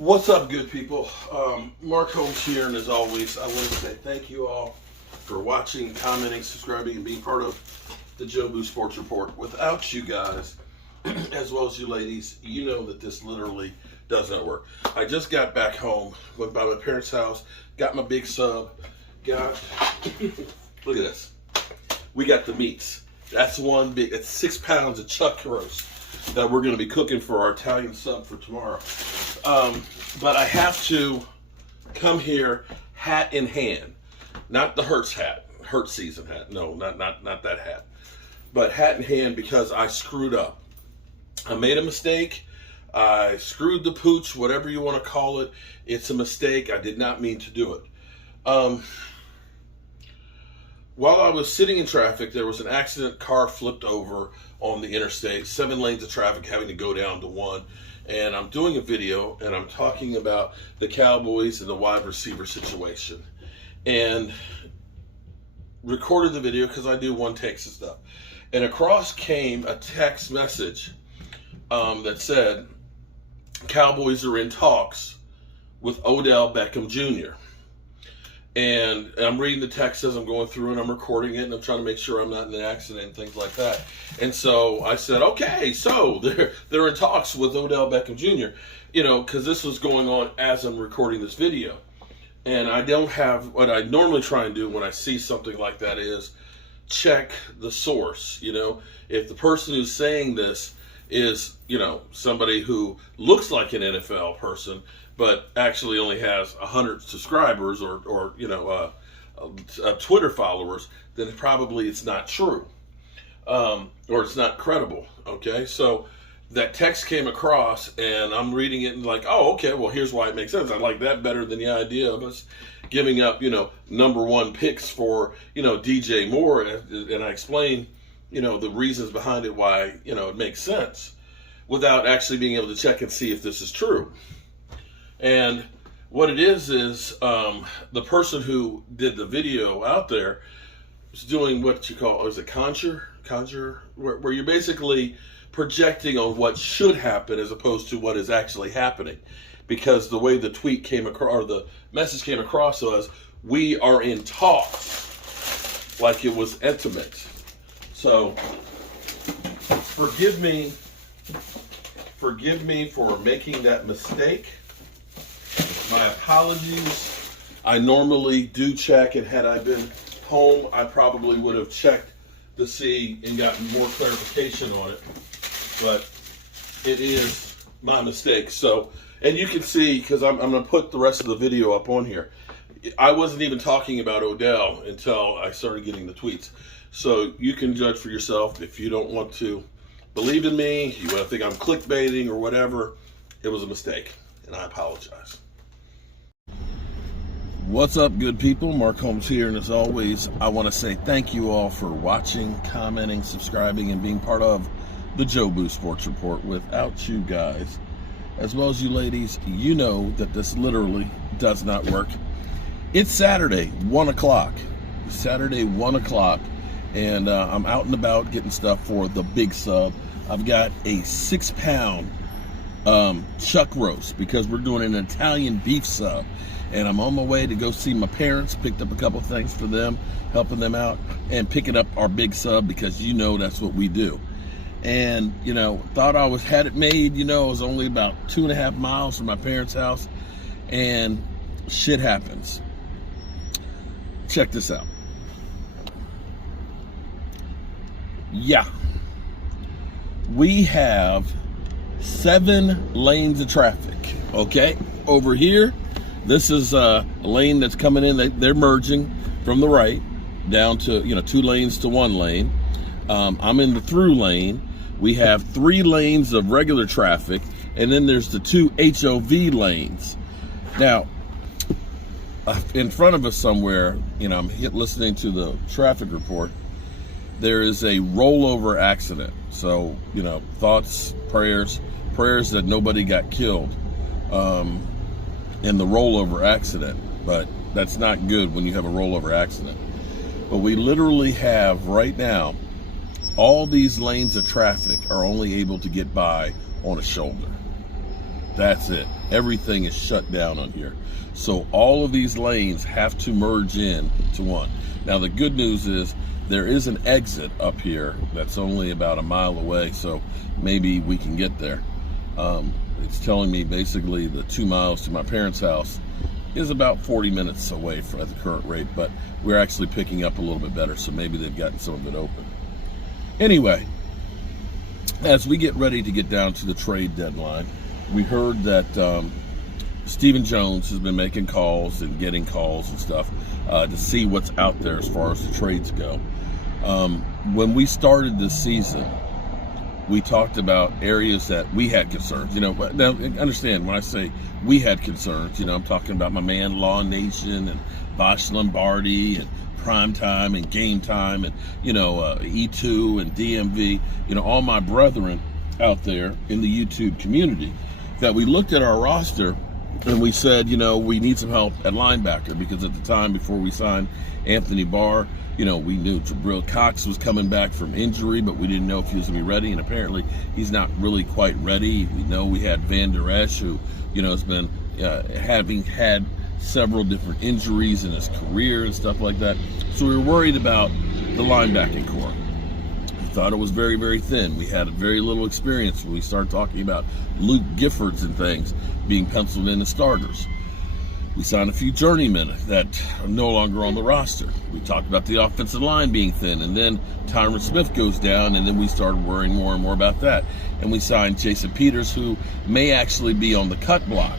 What's up, good people? Mark Holmes here, and as always, I want to say thank you all for watching, commenting, subscribing, and being part of the Joe Boo Sports Report. Without you guys, as well as you ladies, you know that this literally does not work. I just got back home, went by my parents' house, got my big sub, got, look at this. We got the meats. That's it's 6 pounds of chuck roast that we're going to be cooking for our Italian sub for tomorrow. But I have to come here hat in hand, not the Hertz hat, Hertz season hat. No, not that hat, but hat in hand because I screwed up. I made a mistake. I screwed the pooch, whatever you want to call it. It's a mistake. I did not mean to do it. While I was sitting in traffic, there was an accident. Car flipped over on the interstate, 7 lanes of traffic having to go down to 1. And I'm doing a video and I'm talking about the Cowboys and the wide receiver situation. And recorded the video because I do one takes and stuff. And across came a text message that said, Cowboys are in talks with Odell Beckham Jr. And I'm reading the text as I'm going through and I'm recording it and I'm trying to make sure I'm not in an accident and things like that. And so I said, okay, so they're in talks with Odell Beckham Jr., you know, because this was going on as I'm recording this video. And I don't have what I normally try and do when I see something like that is check the source. You know, if the person who's saying this is, you know, somebody who looks like an NFL person, but actually only has 100 subscribers or you know, Twitter followers, then probably it's not true, or it's not credible. Okay, so that text came across, and I'm reading it and like, oh, okay, well, here's why it makes sense. I like that better than the idea of us giving up, you know, #1 picks for, you know, DJ Moore, and I explain, you know, the reasons behind it, why, you know, it makes sense, without actually being able to check and see if this is true. And what it is the person who did the video out there is doing what you call, is it conjure, where you're basically projecting on what should happen as opposed to what is actually happening. Because the way the tweet came across, or the message came across was, we are in talks, like it was intimate. So forgive me for making that mistake. My apologies. I normally do check, and had I been home, I probably would have checked to see and gotten more clarification on it. But it is my mistake. So, and you can see, because I'm going to put the rest of the video up on here. I wasn't even talking about Odell until I started getting the tweets. So you can judge for yourself. If you don't want to believe in me, you want to think I'm clickbaiting or whatever, it was a mistake, and I apologize. What's up, good people? Mark Holmes here, and as always, I want to say thank you all for watching, commenting, subscribing, and being part of the Joe Boo Sports Report. Without you guys, as well as you ladies, you know that this literally does not work. It's Saturday, 1 o'clock. Saturday, 1 o'clock, and I'm out and about getting stuff for the big sub. I've got a 6 pound chuck roast because we're doing an Italian beef sub. And I'm on my way to go see my parents, picked up a couple things for them, helping them out, and picking up our big sub because you know that's what we do. And, you know, thought I had it made, you know, it was only about 2.5 miles from my parents' house, and shit happens. Check this out. Yeah. We have 7 lanes of traffic, okay? Over here, this is a lane that's coming in. They're merging from the right down to, you know, 2 lanes to 1 lane. I'm in the through lane. We have 3 lanes of regular traffic, and then there's the 2 HOV lanes. Now, in front of us somewhere, you know, I'm listening to the traffic report. There is a rollover accident. So, you know, thoughts, prayers that nobody got killed in the rollover accident. But that's not good when you have a rollover accident. But we literally have right now, all these lanes of traffic are only able to get by on a shoulder. That's it. Everything is shut down on here. So all of these lanes have to merge in to one. Now the good news is there is an exit up here that's only about a mile away, so maybe we can get there. It's telling me basically the 2 miles to my parents' house is about 40 minutes away at the current rate, but we're actually picking up a little bit better, so maybe they've gotten some of it open. Anyway, as we get ready to get down to the trade deadline, we heard that Stephen Jones has been making calls and getting calls and stuff to see what's out there as far as the trades go. When we started this season, we talked about areas that we had concerns. Now understand, when I say we had concerns, I'm talking about my man Law Nation and Vosh Lombardi and Prime Time and Game Time and E2 and DMV, all my brethren out there in the YouTube community, that we looked at our roster and we said, we need some help at linebacker, because at the time before we signed Anthony Barr, we knew Jabril Cox was coming back from injury, but we didn't know if he was going to be ready, and apparently he's not really quite ready. We know we had Van Der Esch, who, has been having had several different injuries in his career and stuff like that. So we were worried about the linebacking core. We thought it was very, very thin. We had very little experience when we started talking about Luke Giffords and things being penciled in as starters. We signed a few journeymen that are no longer on the roster. We talked about the offensive line being thin, and then Tyron Smith goes down, and then we started worrying more and more about that. And we signed Jason Peters, who may actually be on the cut block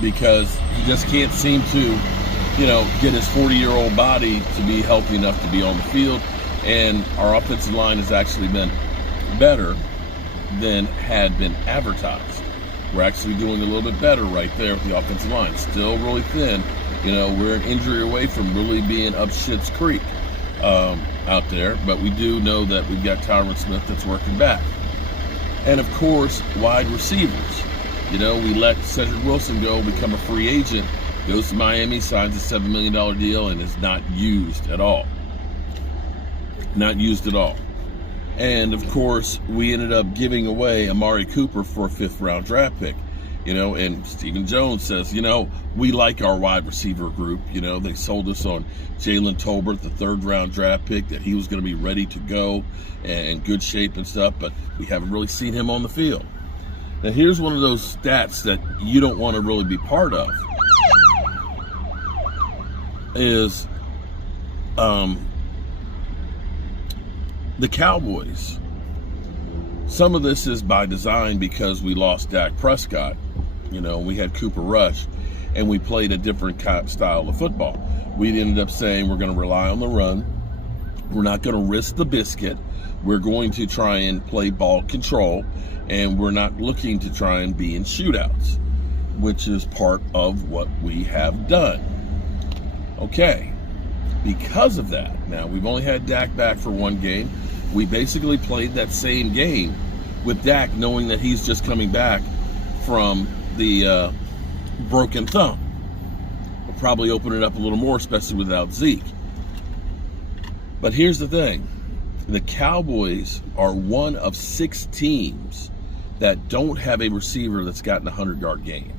because he just can't seem to, get his 40-year-old body to be healthy enough to be on the field. And our offensive line has actually been better than had been advertised. We're actually doing a little bit better right there with the offensive line. Still really thin. We're an injury away from really being up Schitt's Creek out there. But we do know that we've got Tyron Smith that's working back. And, of course, wide receivers. We let Cedric Wilson go, become a free agent, goes to Miami, signs a $7 million deal, and is not used at all. Not used at all. And, of course, we ended up giving away Amari Cooper for a 5th-round draft pick. And Stephen Jones says, we like our wide receiver group. They sold us on Jalen Tolbert, the 3rd-round draft pick, that he was going to be ready to go and in good shape and stuff, but we haven't really seen him on the field. Now, here's one of those stats that you don't want to really be part of, is the Cowboys. Some of this is by design because we lost Dak Prescott. We had Cooper Rush, and we played a different style of football. We ended up saying we're going to rely on the run. We're not going to risk the biscuit. We're going to try and play ball control, and we're not looking to try and be in shootouts, which is part of what we have done. Okay. Because of that, now we've only had Dak back for 1 game. We basically played that same game with Dak, knowing that he's just coming back from the broken thumb. We'll probably open it up a little more, especially without Zeke. But here's the thing. The Cowboys are one of 6 teams that don't have a receiver that's gotten a 100-yard game.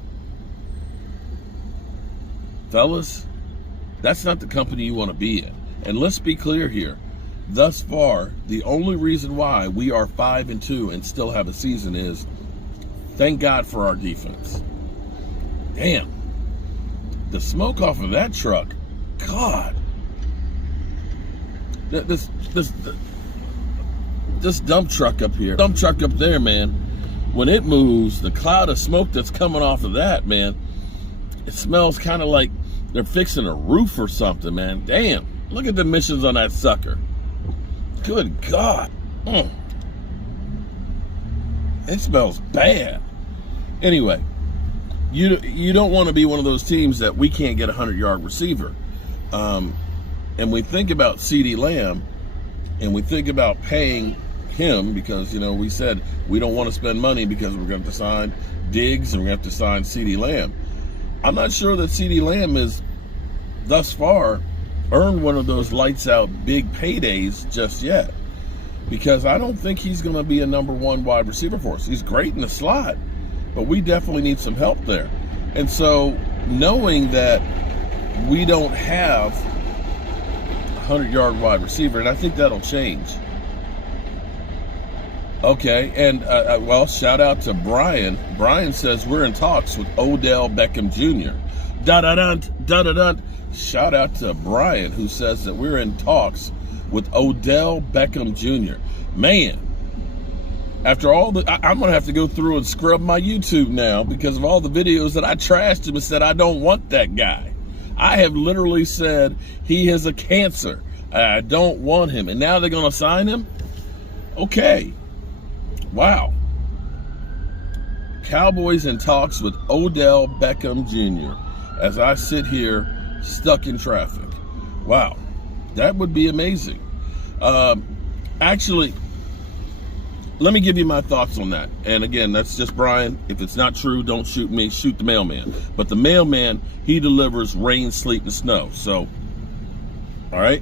Fellas, that's not the company you want to be in. And let's be clear here. Thus far, the only reason why we are 5-2 and still have a season is, thank God for our defense. Damn. The smoke off of that truck, God. This dump truck up here, dump truck up there, man, when it moves, the cloud of smoke that's coming off of that, man, it smells kind of like they're fixing a roof or something, man. Damn. Look at the emissions on that sucker. Good God. It smells bad. Anyway, you don't want to be one of those teams that we can't get a 100-yard receiver. And we think about CeeDee Lamb, and we think about paying him because, we said we don't want to spend money because we're going to sign Diggs and we're going to have to sign CeeDee Lamb. I'm not sure that CeeDee Lamb is, thus far, earned one of those lights-out big paydays just yet, because I don't think he's going to be a number 1 wide receiver for us. He's great in the slot, but we definitely need some help there. And so knowing that we don't have a 100-yard wide receiver, and I think that'll change. Okay, and well, shout out to Brian. Brian says we're in talks with Odell Beckham Jr. Da-da-dun, da-da-dun. Shout out to Brian, who says that we're in talks with Odell Beckham Jr. Man, after all the, I'm going to have to go through and scrub my YouTube now because of all the videos that I trashed him and said I don't want that guy. I have literally said he has a cancer. I don't want him. And now they're going to sign him? Okay. Wow. Cowboys in talks with Odell Beckham Jr. as I sit here stuck in traffic. Wow. That would be amazing. Actually, let me give you my thoughts on that. And again, that's just Brian. If it's not true, don't shoot me. Shoot the mailman. But the mailman, he delivers rain, sleet, and snow. So, all right.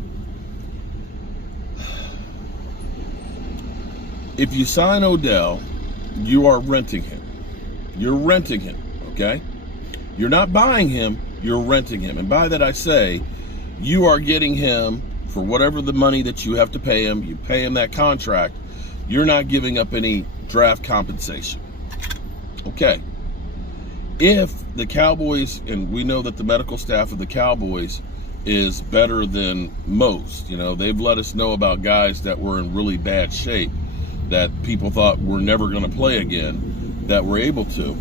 If you sign Odell, you are renting him. You're renting him, okay? You're not buying him, you're renting him. And by that I say, you are getting him for whatever the money that you have to pay him. You pay him that contract. You're not giving up any draft compensation. Okay. If the Cowboys, and we know that the medical staff of the Cowboys is better than most, you know, they've let us know about guys that were in really bad shape that people thought were never going to play again, that were able to.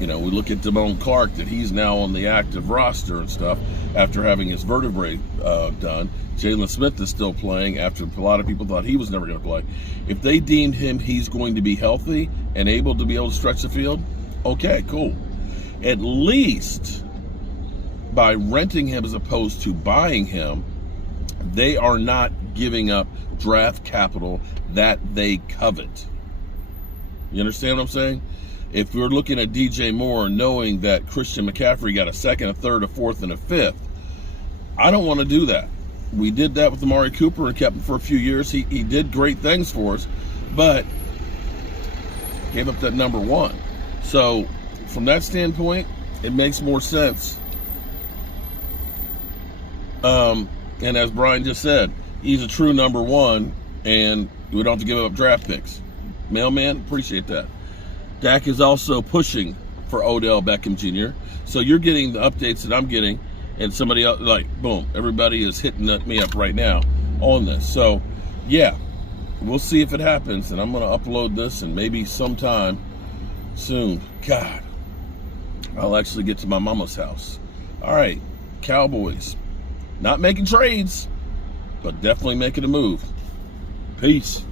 You know, we look at Damone Clark, that he's now on the active roster and stuff after having his vertebrae done. Jalen Smith is still playing after a lot of people thought he was never going to play. If they deemed him he's going to be healthy and able to be able to stretch the field, okay, cool. At least by renting him as opposed to buying him, they are not giving up draft capital that they covet. You understand what I'm saying? If we're looking at DJ Moore, knowing that Christian McCaffrey got a second, a third, a fourth, and a fifth, I don't want to do that. We did that with Amari Cooper and kept him for a few years. He did great things for us, but gave up that number one. So from that standpoint, it makes more sense. And as Brian just said, he's a true number one, and we don't have to give up draft picks. Mailman, appreciate that. Dak is also pushing for Odell Beckham Jr. So you're getting the updates that I'm getting, and somebody else, like, boom, everybody is hitting me up right now on this. So, yeah, we'll see if it happens, and I'm going to upload this, and maybe sometime soon, God, I'll actually get to my mama's house. All right, Cowboys. Not making trades, but definitely making a move. Peace.